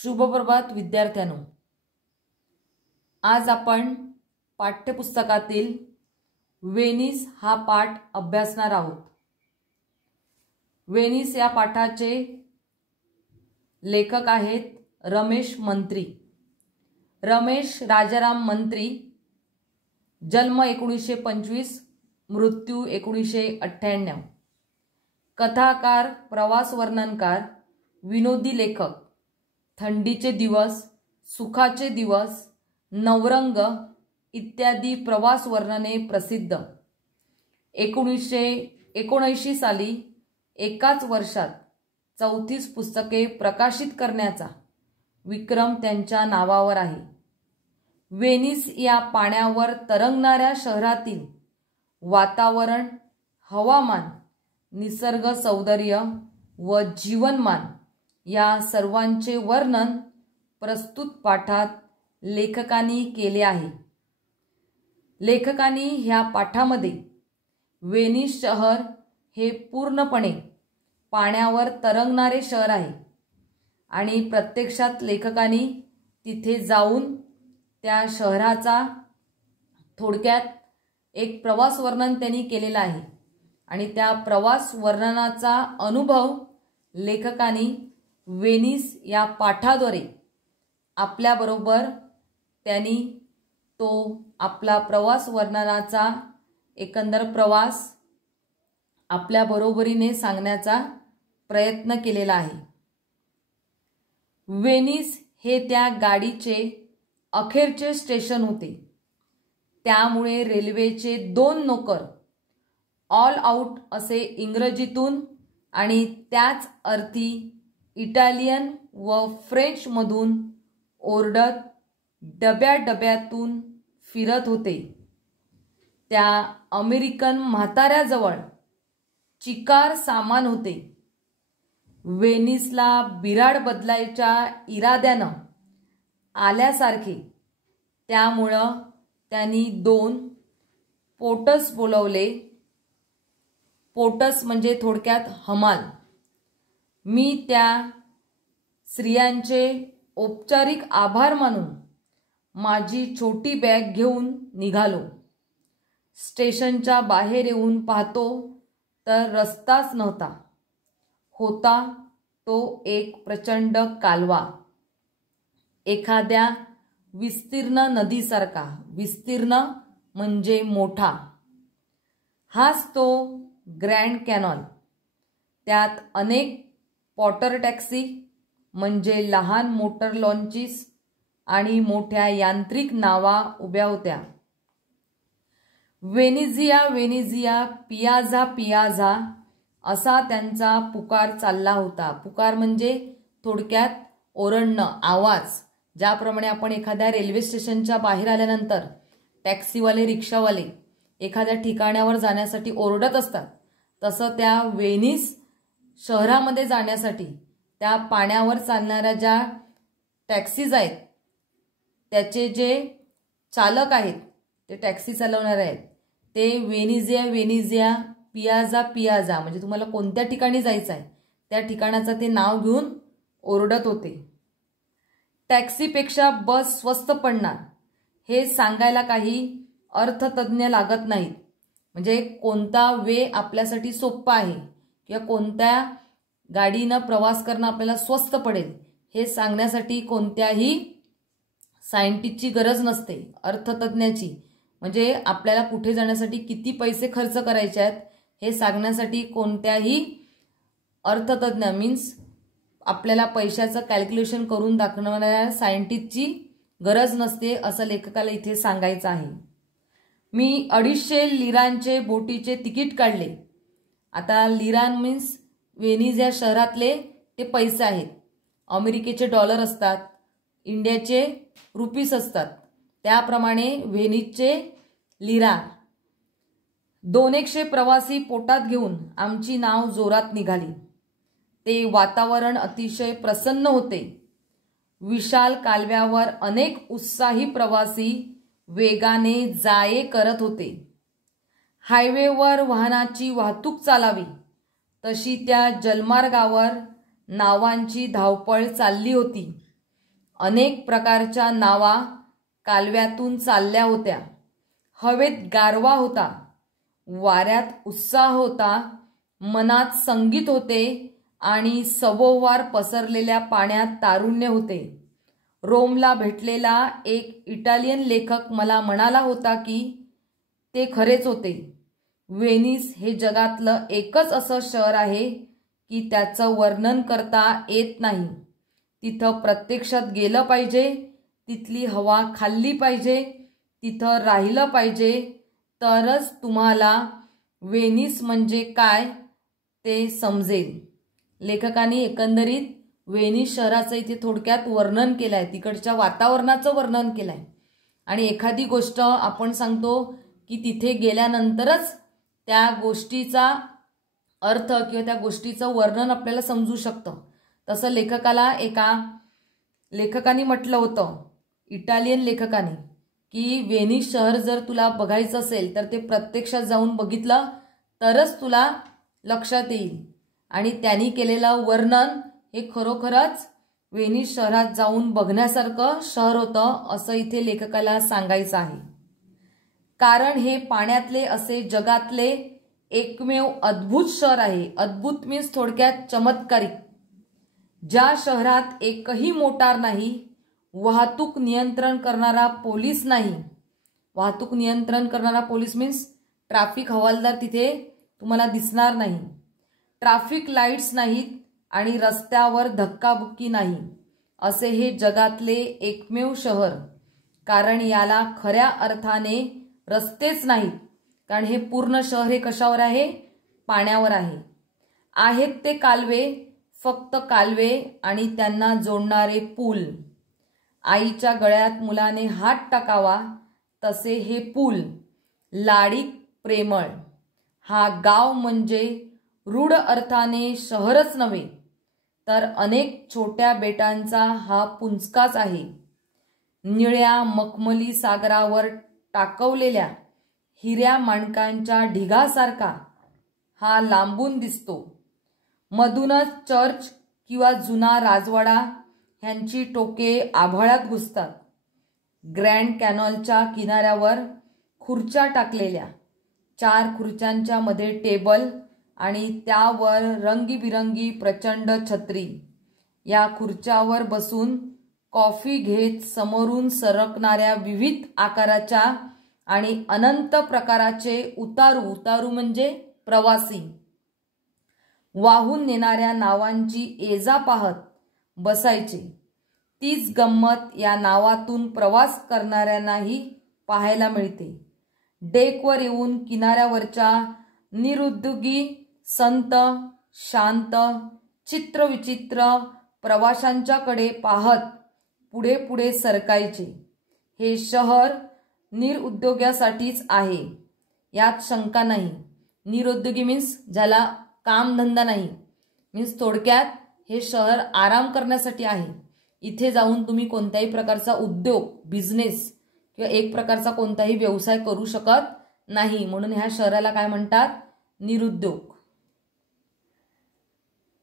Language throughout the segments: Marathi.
शुभप्रभात विद्यार्थ्यांनो, आज आपण पाठ्यपुस्तकातील वेनिस हा पाठ अभ्यासणार आहोत। वेनिस या पाठाचे लेखक आहेत रमेश मंत्री। रमेश राजाराम मंत्री, जन्म 1925, मृत्यू 1998। कथाकार, प्रवास वर्णनकार, विनोदी लेखक, थंडीचे दिवस, सुखाचे दिवस, नवरंग इत्यादी प्रवास वर्णने प्रसिद्ध। 1979 साली एकाच वर्षात 34 पुस्तके प्रकाशित करण्याचा विक्रम त्यांच्या नावावर आहे। वेनिस या पाण्यावर तरंगणाऱ्या शहरातील वातावरण, हवामान, निसर्ग सौंदर्य व जीवनमान या सर्वांचे वर्णन प्रस्तुत पाठात लेखकांनी केले आहे। लेखकांनी ह्या पाठामध्ये वेनिस शहर हे पूर्णपणे पाण्यावर तरंगणारे शहर आहे आणि प्रत्यक्षात लेखकांनी तिथे जाऊन त्या शहराचा थोडक्यात एक प्रवास वर्णन त्यांनी केलेला आहे आणि त्या प्रवास वर्णनाचा अनुभव लेखकांनी वेनिस या पाठाद्वारे आपल्याबरोबर त्यांनी तो आपला प्रवास वर्णनाचा एकंदर प्रवास आपल्या बरोबरीने सांगण्याचा प्रयत्न केलेला आहे। वेनिस हे त्या गाडीचे अखेरचे स्टेशन होते, त्यामुळे रेल्वेचे 2 नोकर ऑल आउट असे इंग्रजीतून आणि त्याच अर्थी इटालियन व फ्रेंच मधून ओरडत डब्यातून फिरत होते। त्या अमेरिकन म्हाताऱ्याजवळ चिकार सामान होते। वेनिसला बिराड बदलायच्या इराद्यानं आल्यासारखे, त्यामुळं त्यांनी 2 पोटस बोलवले। पोटस म्हणजे थोडक्यात हमाल। मी त्या स्त्रियांचे औपचारिक आभार मानून माझी छोटी बॅग घेऊन निघालो। स्टेशनच्या बाहेर येऊन पाहतो तर रस्ताच नव्हता, होता तो एक प्रचंड कालवा, एखाद्या विस्तीर्ण नदीसारखा। विस्तीर्ण म्हणजे मोठा। हाच तो ग्रँड कॅनॉल। त्यात अनेक पॉटर टॅक्सी म्हणजे लहान मोटर लॉन्चीस आणि मोठ्या यांत्रिक नावा उभ्या होत्या। वेनिझिया वेनिझिया, पियाझा पियाझा असा त्यांचा पुकार चालला होता। पुकार म्हणजे थोडक्यात ओरडणं, आवाज। ज्याप्रमाणे आपण एखाद्या रेल्वे स्टेशनच्या बाहेर आल्यानंतर टॅक्सीवाले, रिक्षावाले एखाद्या ठिकाणावर जाण्यासाठी ओरडत असतात, तसं त्या वेनिस शहरामध्ये जाण्यासाठी त्या पाण्यावर चालणाऱ्या ज्या टॅक्सीज आहेत, त्याचे जे चालक आहेत, ते टॅक्सी चालवणारे आहेत, ते वेनिझिया वेनिझिया, पियाझा पियाझा म्हणजे तुम्हाला कोणत्या ठिकाणी जायचं आहे त्या ठिकाणाचं ते नाव घेऊन ओरडत होते। टॅक्सीपेक्षा बस स्वस्त पडणार हे सांगायला काही अर्थतज्ञ लागत नाहीत। म्हणजे कोणता वे आपल्यासाठी सोपा आहे किंवा कोणत्या गाडीनं प्रवास करणं आपल्याला स्वस्त पडेल हे सांगण्यासाठी कोणत्याही सायंटिस्टची गरज नसते, अर्थतज्ञाची। म्हणजे आपल्याला कुठे जाण्यासाठी किती पैसे खर्च करायचे आहेत हे सांगण्यासाठी कोणत्याही अर्थतज्ञ मीन्स आपल्याला पैशाचं कॅल्क्युलेशन करून दाखवणाऱ्या सायंटिस्टची गरज नसते, असं लेखकाला इथे सांगायचं आहे। मी 250 लिरांचे बोटीचे तिकीट काढले। आता लिरान मीन्स वेनिस या शहरातले ते पैसे आहेत। अमेरिकेचे डॉलर असतात, इंडियाचे रुपीस असतात, त्याप्रमाणे व्हेनिसचे लिरा। 200 प्रवासी पोटात घेऊन आमची नाव जोरात निघाली। ते वातावरण अतिशय प्रसन्न होते। विशाल कालव्यावर अनेक उत्साही प्रवासी वेगाने जाये करत होते। हायवेवर वाहनाची वाहतूक चालावी तशी त्या जलमार्गावर नावांची धावपळ चालली होती। अनेक प्रकारच्या नावा कालव्यातून चालल्या होत्या. हवेत गारवा होता, वाऱ्यात उत्साह होता, मनात संगीत होते आणि सभोवार पसरलेल्या पाण्यात तारुण्य होते. रोमला भेटलेला एक इटालियन लेखक मला म्हणाला होता की ते खरेच होते. व्हेनिस हे जगातलं एकच असं शहर आहे की त्याचं वर्णन करता येत नाही. तिथं प्रत्यक्षात गेलं पाहिजे, तिथली हवा खाल्ली पाहिजे, तिथं राहिलं पाहिजे, तरच तुम्हाला व्हेनिस म्हणजे काय ते समजेल. लेखकाने एकंदरीत व्हेनिस शहराचं इथे थोडक्यात वर्णन केलं आहे, तिकडच्या वातावरणाचं वर्णन केलं आहे. आणि एखादी गोष्ट आपण सांगतो की तिथे गेल्यानंतरच त्या गोष्टीचा अर्थ किंवा त्या गोष्टीचं वर्णन आपल्याला समजू शकतं. तसं लेखकाने म्हटलं होतं, इटालियन लेखकाने, की व्हेनिस शहर जर तुला बघायचं असेल तर ते प्रत्यक्षात जाऊन बघितलं तरच तुला लक्षात येईल. आणि त्यांनी केलेलं वर्णन हे खरोखरच व्हेनिस शहरात जाऊन बघण्यासारखं शहर होतं असं इथे लेखकाला सांगायचं आहे. कारण हे पाण्यातले असे जगातले एकमेव अद्भुत शहर आहे. अद्भुत मीन्स थोडक्यात चमत्कारिक. ज्या शहरात एकही मोटार नाही, वाहतूक नियंत्रण करणारा पोलीस नाही. वाहतूक नियंत्रण करणारा पोलीस मीन्स ट्रॅफिक हवालदार तिथे तुम्हाला दिसणार नाही. ट्रॅफिक लाईट्स नाहीत आणि रस्त्यावर धक्काबुक्की नाही. असे हे जगातले एकमेव शहर. कारण याला खऱ्या अर्थाने रस्तेच नाहीत. कारण हे पूर्ण शहर हे कशावर आहे? पाण्यावर आहे. आहेत ते कालवे, फक्त कालवे आणि त्यांना जोडणारे पूल. आईच्या गळ्यात मुलाने हात टाकावा तसे हे पूल. लाडीक प्रेमळ. हा गाव म्हणजे रूढ अर्थाने शहरच नव्हे, तर अनेक छोट्या बेटांचा हा पुंजकाच आहे. निळ्या मखमली सागरावर टाकवलेल्या हिऱ्या माणकांच्या ढिगासारखा हा लांबून दिसतो. मधूनच चर्च किंवा जुना राजवाडा ह्यांची टोके आभाळात घुसतात. ग्रँड कॅनॉलच्या किनाऱ्यावर खुर्च्या टाकलेल्या, 4 खुर्च्यांच्या मध्ये टेबल आणि त्यावर रंगीबिरंगी प्रचंड छत्री. या खुर्च्यावर बसून कॉफी घेत समोरून सरकणाऱ्या विविध आकाराच्या आणि अनंत प्रकाराचे उतारू म्हणजे प्रवासी, वाहून नेणाऱ्या नावांची एजा पाहत बसायचे. तीच गंमत या नावातून प्रवास करणाऱ्यांनाही पाहायला मिळते. डेकवर येऊन किनाऱ्यावरच्या निरुद्योगी, संत, शांत, चित्रविचित्र प्रवाशांच्याकडे पाहत पुढे पुढे सरकायचे. हे शहर निरुद्योगासाठीच आहे, यात शंका नाही. निरुद्योगी मीन्स ज्याला कामधंदा नाही, मीन्स थोडक्यात हे शहर आराम करण्यासाठी आहे. इथे जाऊन तुम्ही कोणत्याही प्रकारचा उद्योग, बिझनेस किंवा एक प्रकारचा कोणताही व्यवसाय करू शकत नाही. म्हणून ह्या शहराला काय म्हणतात? निरुद्योग.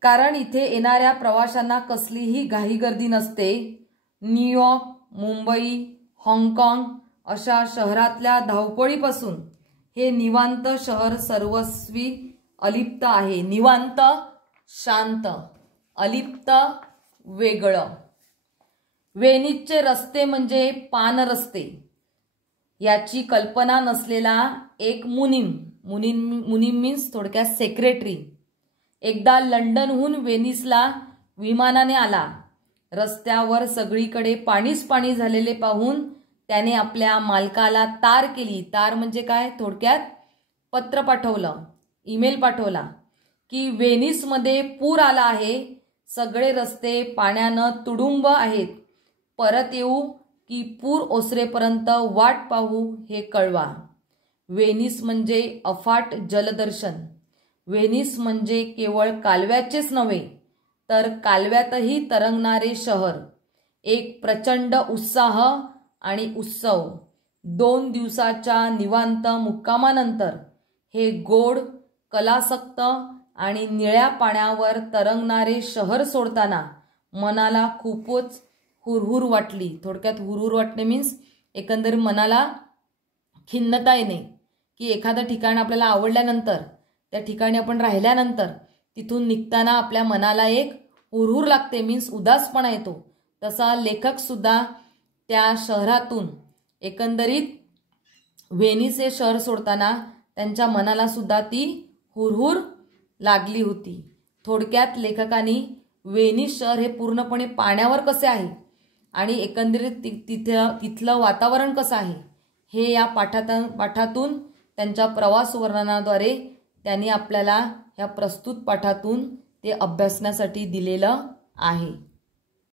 कारण इथे येणाऱ्या प्रवाशांना कसलीही घाईगर्दी नसते. न्यूयॉर्क, मुंबई, हाँगकाँग अशा शहरातल्या धावपळीपासून हे निवांत शहर सर्वस्वी अलिप्त आहे. निवांत, शांत, अलिप्त, वेगळं. व्हेनिसचे रस्ते म्हणजे पान रस्ते. याची कल्पना नसलेला एक मुनीम मीन्स थोडक्यात सेक्रेटरी एकदा लंडनहून व्हेनिसला विमानाने आला. रस्त्यावर सगळीकडे पाणीच पाणी झालेले पाहून त्याने आपल्या मालकाला तार केली. तार म्हणजे काय? थोडक्यात पत्र पाठवलं, ईमेल पाठवला की व्हेनिसमध्ये पूर आला आहे, सगळे रस्ते पाण्यानं तुडुंब आहेत, परत येऊ की पूर ओसरेपर्यंत वाट पाहू हे कळवा. व्हेनिस म्हणजे अफाट जलदर्शन. व्हेनिस म्हणजे केवळ कालव्याचेच नव्हे, तर कालव्यातही तरंगणारे शहर. एक प्रचंड उत्साह आणि उत्सव. 2 दिवसाच्या निवांत मुक्कामानंतर हे गोड, कलासक्त आणि निळ्या पाण्यावर तरंगणारे शहर सोडताना मनाला खूपच हुरहुर वाटली. थोडक्यात हुरहुर वाटणे मीन्स एकंदर मनाला खिन्नता येणे, की एखादं ठिकाण आपल्याला आवडल्यानंतर त्या ठिकाणी आपण राहिल्यानंतर तिथून निघताना आपल्या मनाला एक हुरहुर लागते, मीन्स उदासपणा येतो. तसा लेखक सुद्धा त्या शहरातून एकंदरीत व्हेनिस हे शहर सोडताना त्यांच्या मनाला सुद्धा ती हुरहुर लागली होती. थोडक्यात लेखकाने व्हेनिस शहर हे पूर्णपणे पाण्यावर कसे आहे आणि एकंदरीत तिथलं वातावरण कसं आहे हे या पाठातून त्यांच्या प्रवास वर्णनाद्वारे त्यांनी आपल्याला या प्रस्तुत पाठातून ते अभ्यासण्यासाठी दिलेलं आहे.